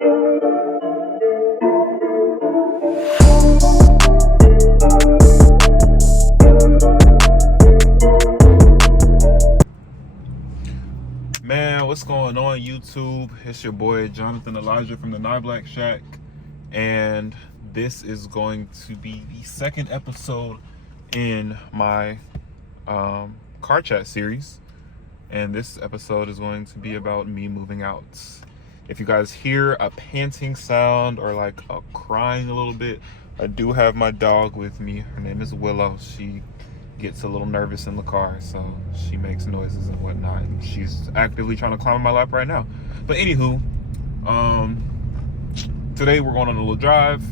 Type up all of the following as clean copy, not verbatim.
Man, what's going on, YouTube? It's your boy Jonathan Elijah from the Black Shack, and this is going to be the second episode in my car chat series. And this episode is going to be about me moving out. If you guys hear a panting sound or like a crying a little bit, I do have my dog with me. Her name is Willow. She gets a little nervous in the car, so she makes noises and whatnot, and she's actively trying to climb on my lap right now. But anywho, today we're going on a little drive,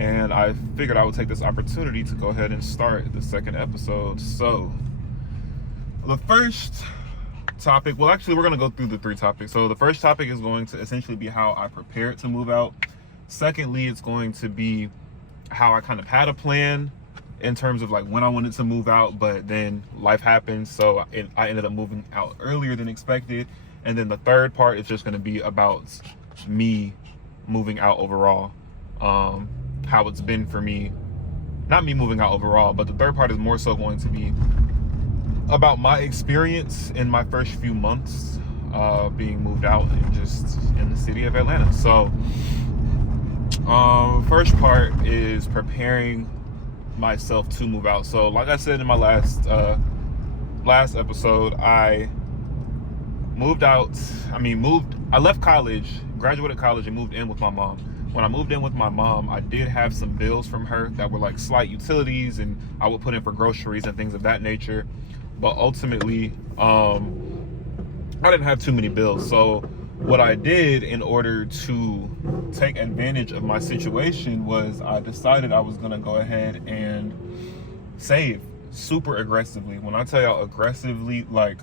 and I figured I would take this opportunity to go ahead and start the second episode. So the first topic, well, actually we're going to go through the three topics. So the first topic is going to essentially be how I prepared to move out. Secondly, it's going to be how I kind of had a plan in terms of like when I wanted to move out, but then life happened, so I ended up moving out earlier than expected. And then the third part is just going to be about me moving out overall, how it's been for me. Not me moving out overall, but the third part is more so going to be about my experience in my first few months being moved out and just in the city of Atlanta. So first part is preparing myself to move out. So like I said in my last episode, I left college, graduated college, and moved in with my mom. When I moved in with my mom, I did have some bills from her that were like slight utilities, and I would put in for groceries and things of that nature. But ultimately, I didn't have too many bills. So what I did in order to take advantage of my situation was I decided I was gonna go ahead and save super aggressively. When I tell y'all aggressively, like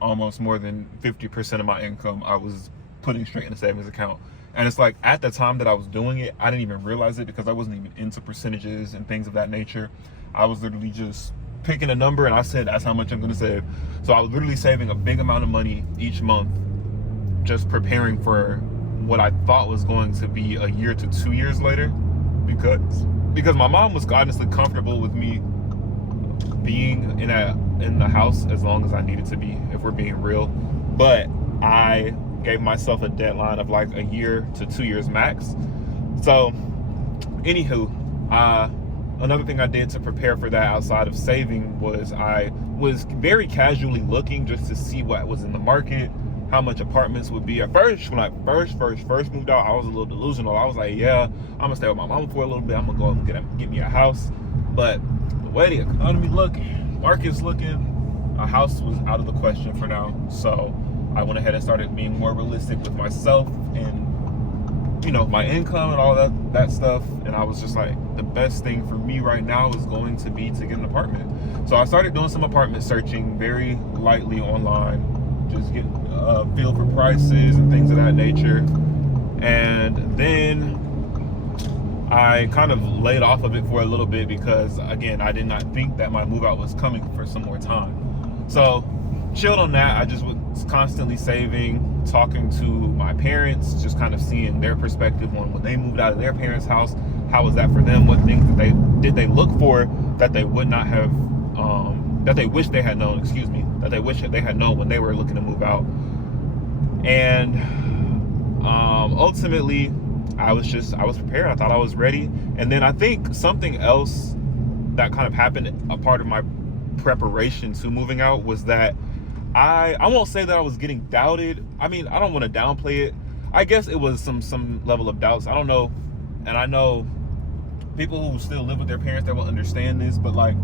almost more than 50% of my income I was putting straight in a savings account. And it's like at the time that I was doing it, I didn't even realize it because I wasn't even into percentages and things of that nature. I was literally just picking a number and I said that's how much I'm gonna save. So I was literally saving a big amount of money each month, just preparing for what I thought was going to be a year to 2 years later, because my mom was honestly comfortable with me being in the house as long as I needed to be, if we're being real. But I gave myself a deadline of like a year to 2 years max. So anywho, another thing I did to prepare for that outside of saving was I was very casually looking just to see what was in the market, how much apartments would be. At first, when I first moved out, I was a little delusional. I was like, yeah, I'm gonna stay with my mama for a little bit. I'm gonna go and get me a house. But the way the economy looking, market's looking, a house was out of the question for now. So I went ahead and started being more realistic with myself and, you know, my income and all that stuff. And I was just like, the best thing for me right now is going to be to get an apartment. So I started doing some apartment searching very lightly online, just get a feel for prices and things of that nature. And then I kind of laid off of it for a little bit because, again, I did not think that my move out was coming for some more time. So chilled on that. I just was constantly saving, talking to my parents, just kind of seeing their perspective on when they moved out of their parents' house. How was that for them? What things did they look for that they would not have, that they wish they had known, that they wish that they had known when they were looking to move out. And ultimately, I was prepared. I thought I was ready. And then I think something else that kind of happened, a part of my preparation to moving out, was that I won't say that I was getting doubted. I mean, I don't want to downplay it. I guess it was some level of doubts. I don't know. And I know people who still live with their parents that will understand this, but like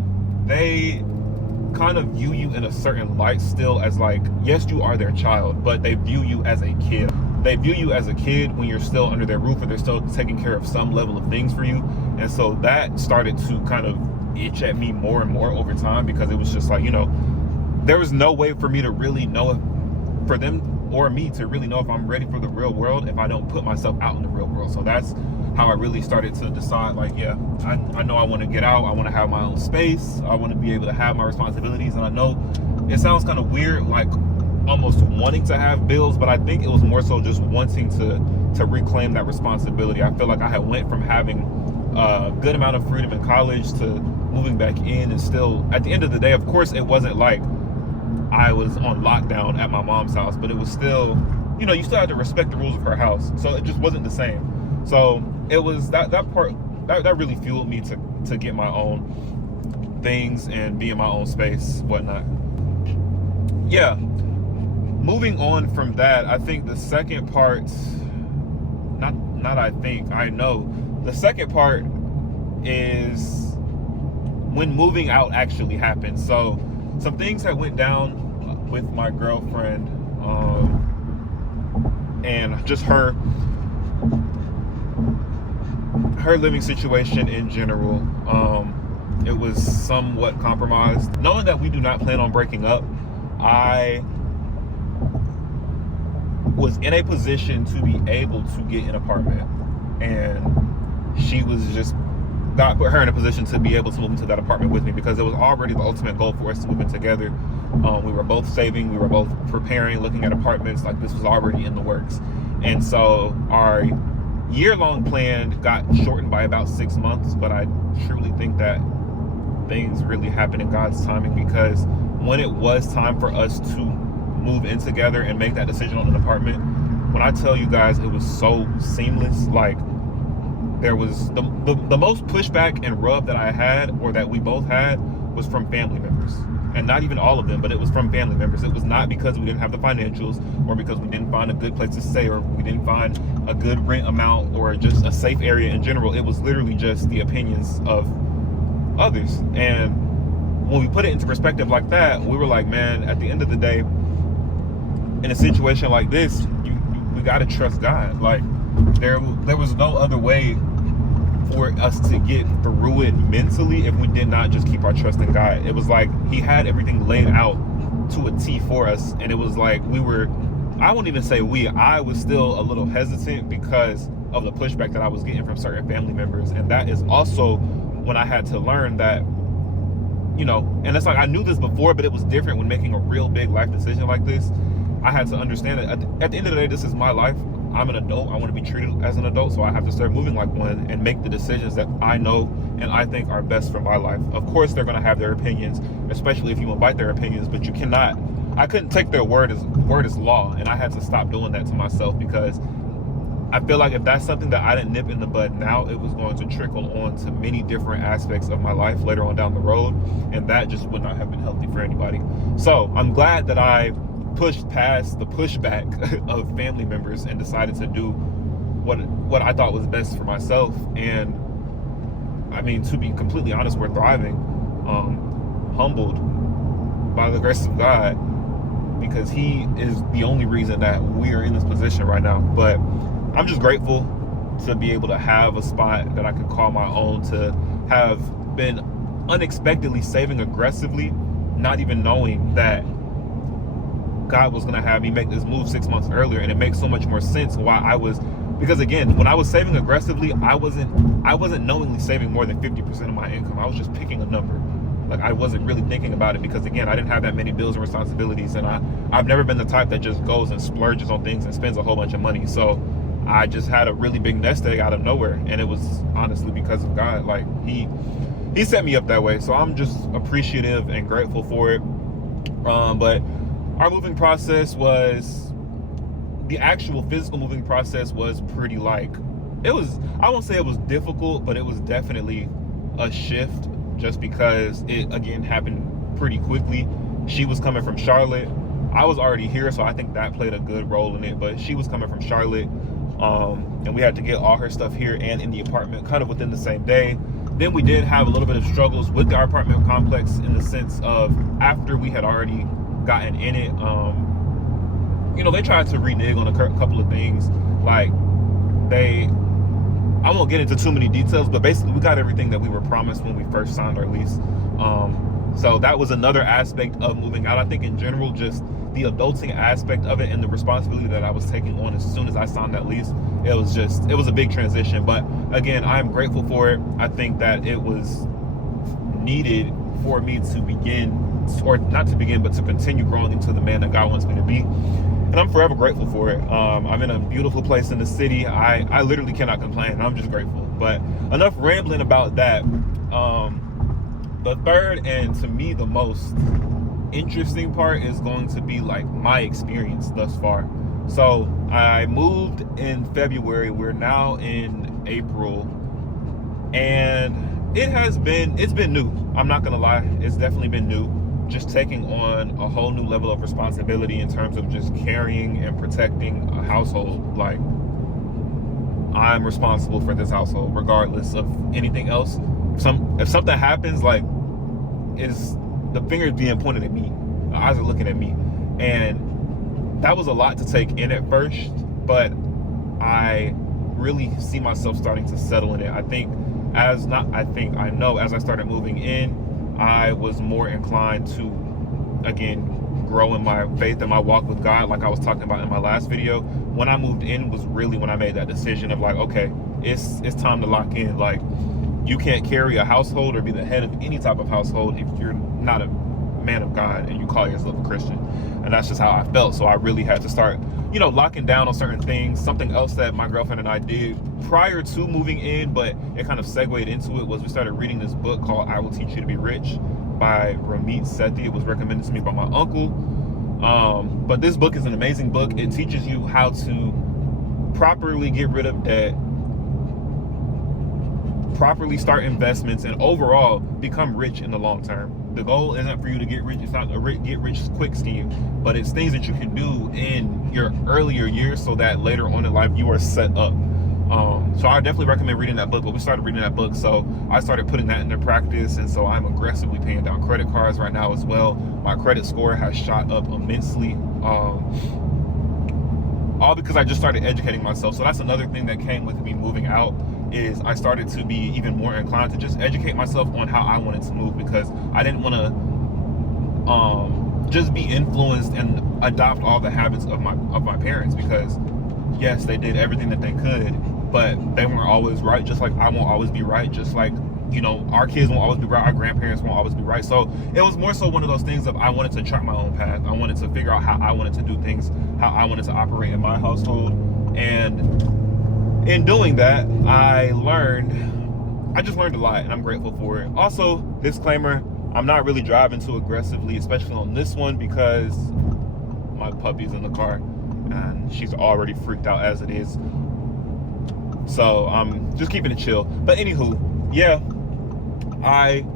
they kind of view you in a certain light still as like, yes, you are their child, but they view you as a kid. They view you as a kid when you're still under their roof, or they're still taking care of some level of things for you. And so that started to kind of itch at me more and more over time, because it was just like, you know, there was no way for me to really know if, for them or me to really know if I'm ready for the real world if I don't put myself out in the real world. So that's how I really started to decide, like, yeah, I know I want to get out. I want to have my own space. I want to be able to have my responsibilities. And I know it sounds kind of weird, like almost wanting to have bills, but I think it was more so just wanting to reclaim that responsibility. I feel like I had went from having a good amount of freedom in college to moving back in, and still at the end of the day, of course, it wasn't like I was on lockdown at my mom's house, but it was still, you still had to respect the rules of her house. So it just wasn't the same. So it was that part that really fueled me to get my own things and be in my own space, whatnot. Yeah. Moving on from that, I think the second part, I know, the second part is when moving out actually happened. So some things that went down with my girlfriend, and just her living situation in general. It was somewhat compromised. Knowing that we do not plan on breaking up, I was in a position to be able to get an apartment, and God put her in a position to be able to move into that apartment with me, because it was already the ultimate goal for us to move in together. We were both saving, we were both preparing, looking at apartments. Like, this was already in the works. And so our year-long plan got shortened by about 6 months, but I truly think that things really happen in God's timing, because when it was time for us to move in together and make that decision on an apartment, when I tell you guys, it was so seamless. Like, there was the most pushback and rub that I had, or that we both had, was from family members. And not even all of them, but it was from family members. It was not because we didn't have the financials, or because we didn't find a good place to stay, or we didn't find a good rent amount, or just a safe area in general. It was literally just the opinions of others. And when we put it into perspective like that, we were like, man, at the end of the day, in a situation like this, we got to trust God. Like, there was no other way for us to get through it mentally if we did not just keep our trust in God. It was like He had everything laid out to a T for us, and it was like I won't even say I was still a little hesitant because of the pushback that I was getting from certain family members. And that is also when I had to learn that, and it's like, I knew this before, but it was different when making a real big life decision like this. I had to understand that at the end of the day, this is my life. I'm an adult. I want to be treated as an adult, so I have to start moving like one and make the decisions that I know and I think are best for my life. Of course, they're going to have their opinions, especially if you invite their opinions, but I couldn't take their word as law, and I had to stop doing that to myself, because I feel like if that's something that I didn't nip in the bud now, it was going to trickle on to many different aspects of my life later on down the road, and that just would not have been healthy for anybody. So I'm glad that I pushed past the pushback of family members and decided to do what I thought was best for myself. And I mean, to be completely honest, we're thriving, humbled by the grace of God, because He is the only reason that we are in this position right now. But I'm just grateful to be able to have a spot that I could call my own, to have been unexpectedly saving aggressively, not even knowing that God was going to have me make this move 6 months earlier. And it makes so much more sense why because again, when I was saving aggressively, I wasn't knowingly saving more than 50% of my income. I was just picking a number. Like, I wasn't really thinking about it, because again, I didn't have that many bills and responsibilities, and I've never been the type that just goes and splurges on things and spends a whole bunch of money. So I just had a really big nest egg out of nowhere, and it was honestly because of God. Like, He set me up that way. So I'm just appreciative and grateful for it. But our moving process the actual physical moving process was pretty, I won't say it was difficult, but it was definitely a shift, just because it, again, happened pretty quickly. She was coming from Charlotte. I was already here, so I think that played a good role in it, but she was coming from Charlotte, and we had to get all her stuff here and in the apartment kind of within the same day. Then we did have a little bit of struggles with our apartment complex, in the sense of, after we had already gotten in it, they tried to renege on a couple of things. Like, I won't get into too many details, but basically we got everything that we were promised when we first signed our lease. So that was another aspect of moving out. I think in general, just the adulting aspect of it and the responsibility that I was taking on as soon as I signed that lease, it was a big transition. But again, I'm grateful for it. I think that it was needed for me to begin or not to begin, but to continue growing into the man that God wants me to be. And I'm forever grateful for it. I'm in a beautiful place in the city. I literally cannot complain. I'm just grateful. But enough rambling about that. The third, and to me the most interesting part, is going to be like my experience thus far. So I moved in February. We're now in April, and it's been new. I'm not gonna lie, it's definitely been new. Just taking on a whole new level of responsibility in terms of just carrying and protecting a household. Like, I'm responsible for this household regardless of anything else. If something happens, like, is the fingers being pointed at me, the eyes are looking at me. And that was a lot to take in at first, but I really see myself starting to settle in it. I know as I started moving in, I was more inclined to, again, grow in my faith and my walk with God, like I was talking about in my last video. When I moved in was really when I made that decision of like, okay, it's time to lock in. Like, you can't carry a household or be the head of any type of household if you're not a man of God and you call yourself a Christian. And that's just how I felt. So I really had to start, locking down on certain things. Something else that my girlfriend and I did prior to moving in, but it kind of segued into it, was we started reading this book called I Will Teach You to Be Rich by Ramit Sethi. It was recommended to me by my uncle. But this book is an amazing book. It teaches you how to properly get rid of debt, properly start investments, and overall become rich in the long term. The goal isn't for you to get rich. It's not a get rich quick scheme, but it's things that you can do in your earlier years so that later on in life you are set up. So I definitely recommend reading that book. But we started reading that book, so I started putting that into practice, and so I'm aggressively paying down credit cards right now as well. My credit score has shot up immensely, all because I just started educating myself. So that's another thing that came with me moving out, is I started to be even more inclined to just educate myself on how I wanted to move, because I didn't want to just be influenced and adopt all the habits of my parents, because yes, they did everything that they could, but they weren't always right, just like I won't always be right, just like, our kids won't always be right, our grandparents won't always be right. So it was more so one of those things of I wanted to chart my own path. I wanted to figure out how I wanted to do things, how I wanted to operate in my household. And in doing that, I just learned a lot, and I'm grateful for it. Also, disclaimer, I'm not really driving too aggressively, especially on this one, because my puppy's in the car and she's already freaked out as it is. So I'm just keeping it chill. But anywho, yeah, I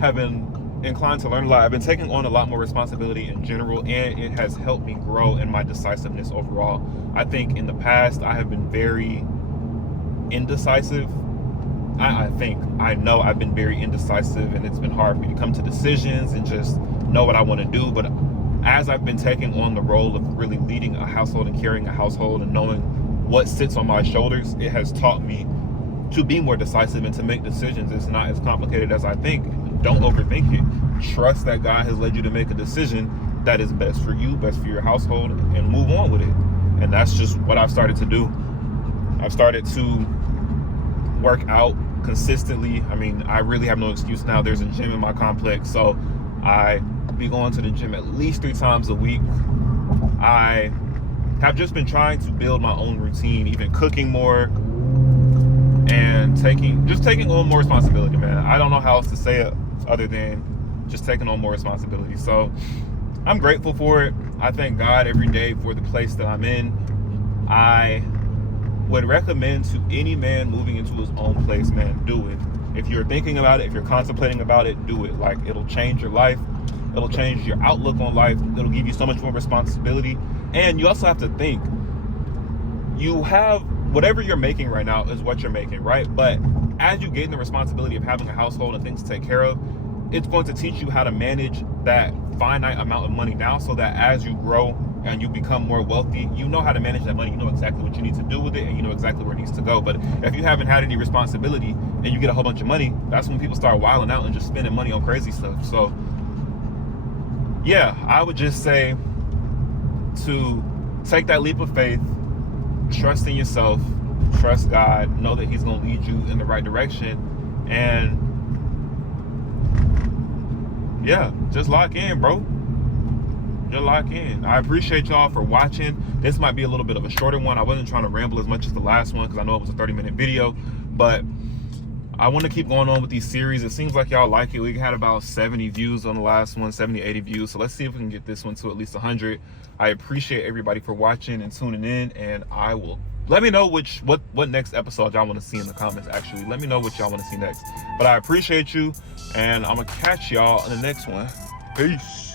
have been inclined to learn a lot. I've been taking on a lot more responsibility in general, and it has helped me grow in my decisiveness overall. I think in the past I have been very indecisive. I know I've been very indecisive, and it's been hard for me to come to decisions and just know what I want to do. But as I've been taking on the role of really leading a household and carrying a household and knowing what sits on my shoulders, it has taught me to be more decisive and to make decisions. It's not as complicated as I think. Don't overthink it. Trust that God has led you to make a decision that is best for you, best for your household, and move on with it. And that's just what I've started to do. I've started to work out consistently. I mean, I really have no excuse now. There's a gym in my complex, so I be going to the gym at least 3 times a week. I have just been trying to build my own routine, even cooking more and taking on more responsibility, man. I don't know how else to say it other than just taking on more responsibility. So I'm grateful for it. I thank God every day for the place that I'm in. I would recommend to any man moving into his own place, man, do it. If you're thinking about it, if you're contemplating about it, do it. Like, it'll change your life. It'll change your outlook on life. It'll give you so much more responsibility. And you also have to think, you have whatever you're making right now is what you're making, right? But as you gain the responsibility of having a household and things to take care of, it's going to teach you how to manage that finite amount of money now, so that as you grow and you become more wealthy, you know how to manage that money. You know exactly what you need to do with it, and you know exactly where it needs to go. But if you haven't had any responsibility and you get a whole bunch of money, that's when people start wilding out and just spending money on crazy stuff. So yeah, I would just say to take that leap of faith, trust in yourself, trust God, know that He's going to lead you in the right direction, and yeah, just lock in, bro. Just lock in. I appreciate y'all for watching. This might be a little bit of a shorter one. I wasn't trying to ramble as much as the last one because I know it was a 30-minute video, but I want to keep going on with these series. It seems like y'all like it. We had about 70 views on the last one, 70, 80 views. So let's see if we can get this one to at least 100. I appreciate everybody for watching and tuning in, and I will let me know what next episode y'all want to see in the comments. Actually, let me know what y'all want to see next. But I appreciate you, and I'm gonna catch y'all in the next one. Peace.